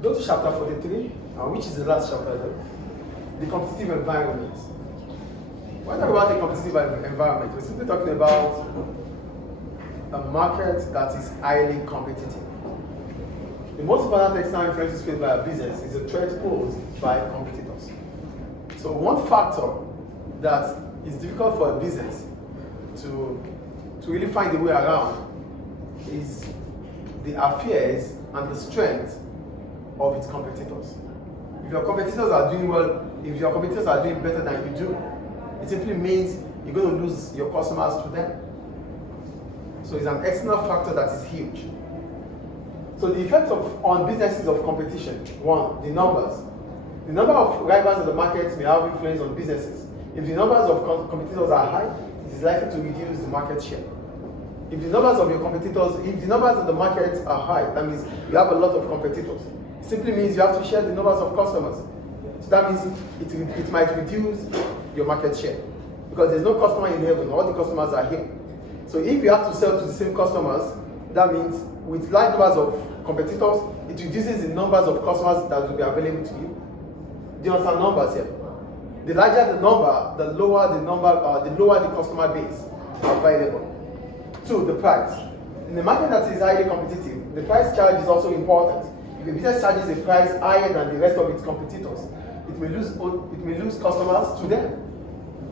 Go to chapter 43, which is the last chapter, the competitive environment. When we talk about the competitive environment, we're simply talking about a market that is highly competitive. The most important external influences faced by a business is a threat posed by competitors. So one factor that is difficult for a business to really find a way around is the affairs and the strength of its competitors. If your competitors are doing well, if your competitors are doing better than you do, it simply means you're going to lose your customers to them. So it's an external factor that is huge. So the effects on businesses of competition: one, the numbers. The number of rivals in the market may have influence on businesses. If the numbers of competitors are high, it is likely to reduce the market share. If the numbers of your competitors, if the numbers in the market are high, that means you have a lot of competitors. It simply means you have to share the numbers of customers. So that means it might reduce your market share, because there's no customer in heaven, all the customers are here. So if you have to sell to the same customers, that means with large numbers of competitors, it reduces the numbers of customers that will be available to you. Do you understand numbers here? The larger the number, the lower the customer base available. Two, the price. In a market that is highly competitive, the price charge is also important. If a business charges a price higher than the rest of its competitors, it may lose customers to them.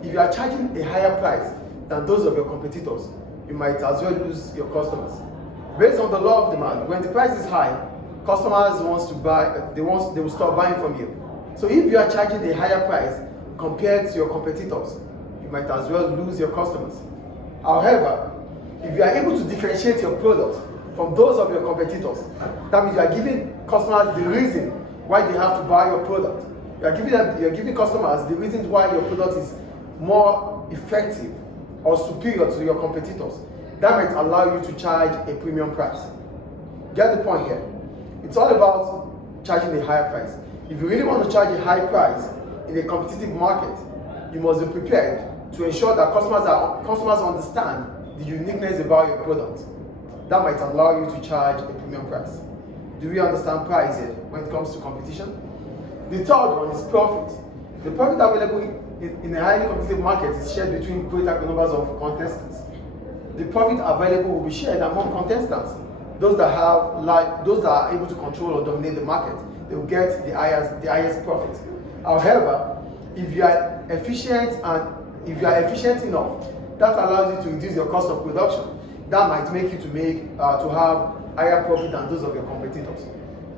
If you are charging a higher price than those of your competitors, you might as well lose your customers. Based on the law of demand, when the price is high, customers want to buy, they will stop buying from you. So if you are charging a higher price compared to your competitors, you might as well lose your customers. However, if you are able to differentiate your product from those of your competitors, that means you are giving customers the reason why they have to buy your product. You are giving customers the reasons why your product is more effective or superior to your competitors. That might allow you to charge a premium price. Get the point here? It's all about charging a higher price. If you really want to charge a high price in a competitive market, you must be prepared to ensure that customers understand the uniqueness about your product. That might allow you to charge a premium price. Do we understand price here when it comes to competition? The third one is profit. The profit available in a highly competitive market is shared between greater numbers of contestants. The profit available will be shared among contestants. Those that are able to control or dominate the market, they will get the highest profit. However, if you are efficient enough, that allows you to reduce your cost of production. That might make you to have higher profit than those of your competitors.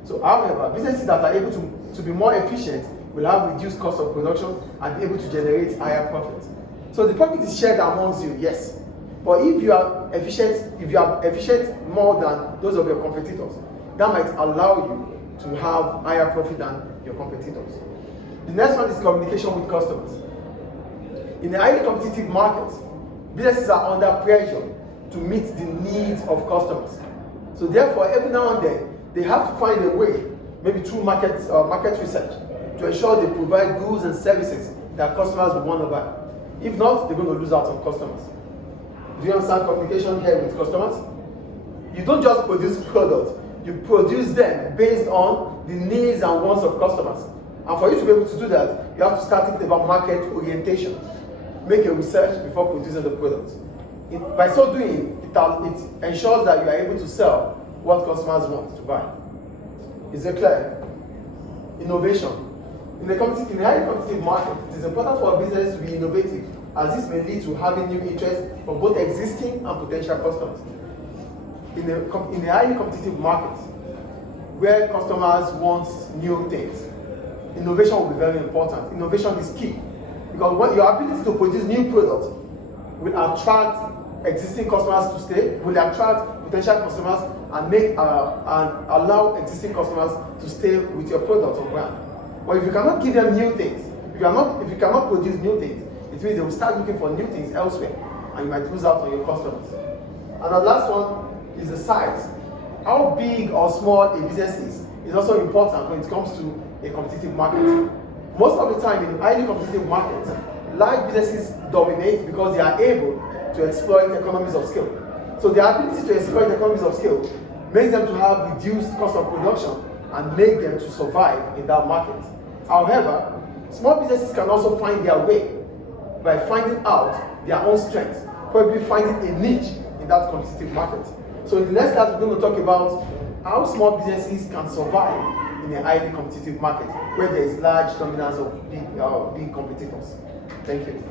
So, however, businesses that are able to be more efficient will have reduced cost of production and be able to generate higher profit. So the profit is shared amongst you, yes. But if you are efficient more than those of your competitors, that might allow you to have higher profit than your competitors. The next one is communication with customers. In a highly competitive market, businesses are under pressure to meet the needs of customers. So therefore, every now and then, they have to find a way, maybe through market research, to ensure they provide goods and services that customers will want to buy. If not, they're going to lose out on customers. Do you understand communication here with customers? You don't just produce products, you produce them based on the needs and wants of customers. And for you to be able to do that, you have to start thinking about market orientation. Make a research before producing the product. By so doing, it ensures that you are able to sell what customers want to buy. Is it clear? Innovation. In a highly competitive market, it is important for a business to be innovative, as this may lead to having new interest from both existing and potential customers. In a highly competitive market, where customers want new things, innovation will be very important. Innovation is key, because your ability to produce new products will attract existing customers to stay, will attract potential customers, and allow existing customers to stay with your product or brand. But if you cannot give them new things, if you cannot produce new things, it means they will start looking for new things elsewhere, and you might lose out on your customers. And the last one is the size. How big or small a business is also important when it comes to a competitive market. Most of the time in highly competitive markets, large businesses dominate because they are able to exploit economies of scale. So the ability to exploit economies of scale makes them to have reduced cost of production and make them to survive in that market. However, small businesses can also find their way by finding out their own strengths, probably finding a niche in that competitive market. So in the next class, we're going to talk about how small businesses can survive in a highly competitive market where there is large dominance of big competitors. Thank you.